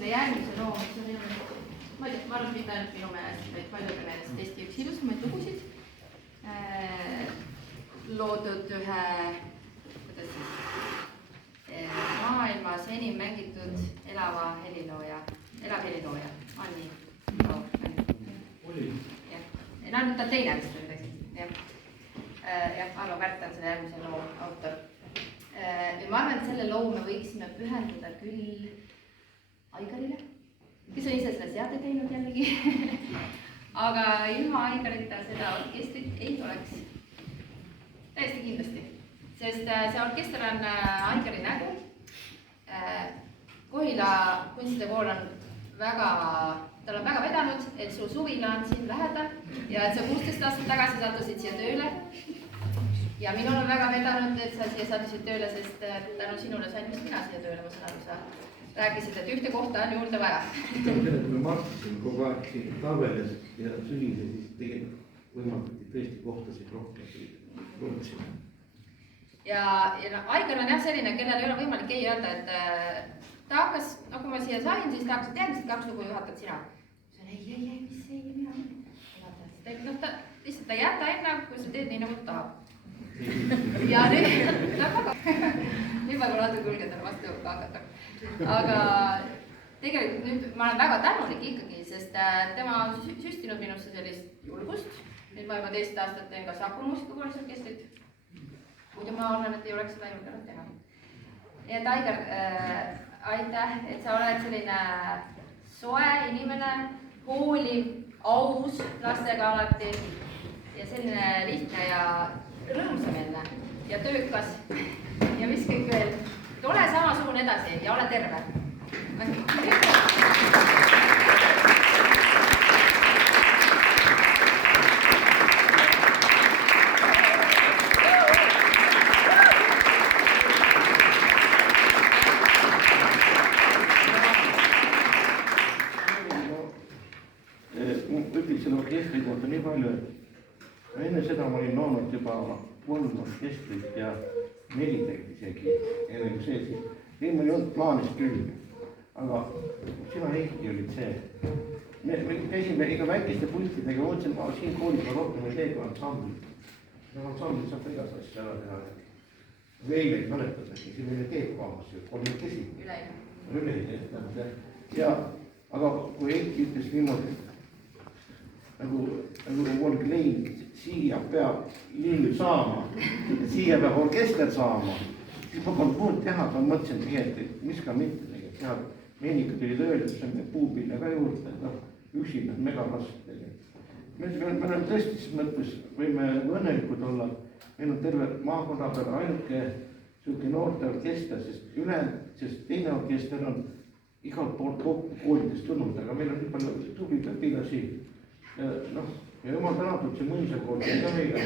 selle järgmise loo, mis on minu meelest, ma ei tea, ma arvan, mitte ainult minu meelest, vaid paljude meelest Eesti üks ilusamaid lugusid. Loodud ühe, kuidas siis, maailmas enim mängitud elav helilooja, Anni loo. Jah, nüüd ta teine vist üldeks, jah. Jah, Arvo Pärt on selle järgmise loo autor. Ja ma arvan, et selle loo me võiksime pühendada küll Aigarile, kes on ise selle seade teinud jällegi. Aga ilma Aigarita seda orkestrit ei oleks. Täiesti kindlasti. Sest see orkester on Aigari nägu. Kohila kunstitekool on tal on väga vedanud, et su suvila on siin lähedal ja et sa 16 aastat tagasi sattusid siia tööle. Ja minul on väga vedanud, et sa siia sattusid tööle, sest tänu sinule sain just mina siia tööle, ma saan aru, sa rääkisid, et ühte kohta on juurde vaja. Kui me marssisin kogu aeg siin talvedes ja sügise, siis tegelikult võimaldati tõesti kohtasid rohkem loodusime. Ja Aigar on jah selline, kellel ei ole võimalik ei öelda, et ta hakkas, kui ma siia sain, siis ta hakkas teadmised 2 lugu juhatad sina. Ei, mis ei, mina. Lihtsalt ta jäta enne, kui sa teed nii nagu ta tahab. Ja nüüd ma kui natuke kulged on vastu hakata. Aga tegelikult nüüd ma olen väga tänulik ikkagi, sest tema on süstinud minusse sellist julgust. Nüüd ma juba 2 aastat teen ka Saku muusikakoolis orkestrit. Muidu ma arvan, et ei oleks seda julgenud teha. Nii et Aigar, aitäh, et sa oled selline soe inimene, hooliv, aus lastega alati ja selline lihtne ja rõõmsameelne ja töökas ja mis kõik veel. Ole samasugune edasi ja ole terve. Selle orkestri kohta nii palju, et enne seda ma olin loonud juba 3 orkestrit ja 4 tegi isegi. Enne kui see, siis meil ei olnud plaanis küll. Aga sina Heiki olid see. Me käisime iga väikeste pultidega, mõtlesin, ma siin koolis ma rohkem ei tee kui ansamblit. Ansamblit saab igas asja ära teha. Veel ei mäletadagi, siin oli teekvaamas ju, 3 kesi. Üleide. Ja, aga kui Heiki ütles niimoodi, nagu on klein, siia peab linnid saama, siia peab orkester saama, siis ma polnud muud teha, ma mõtlesin tegelikult, et mis ka mitte teha. Meenika tuli tööle, see on puupille ka juurde, üksi nad mega raske tegelikult. Me oleme tõesti siis mõttes, võime õnnelikud olla, meil on terve maakonna peal ainuke selline noorte orkester, sest teine orkester on igalt poolt koolidest tulnud, aga meil on nii palju tublid õpilasi. Ja jumal tänatud see mõisakool on ka meile,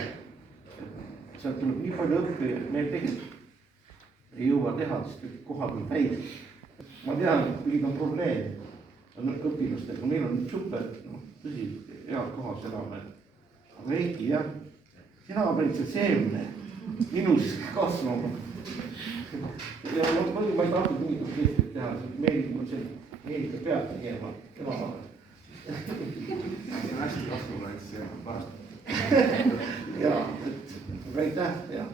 sealt tuleb nii palju õppi, et meil tegelikult ei jõua teha, sest kohad on täis. Ma tean, kui on probleem õpilastega, meil on super, tõsi, head kohas elame. Aga Heiki, jah, sina panid see seemne minus kasvama. Ja ma ei tahtnud mingit orkestrit teha, Meenika peab tegema, tema vahel. Hästi kasvule, et see on pärast. Jaa, aitäh, jah.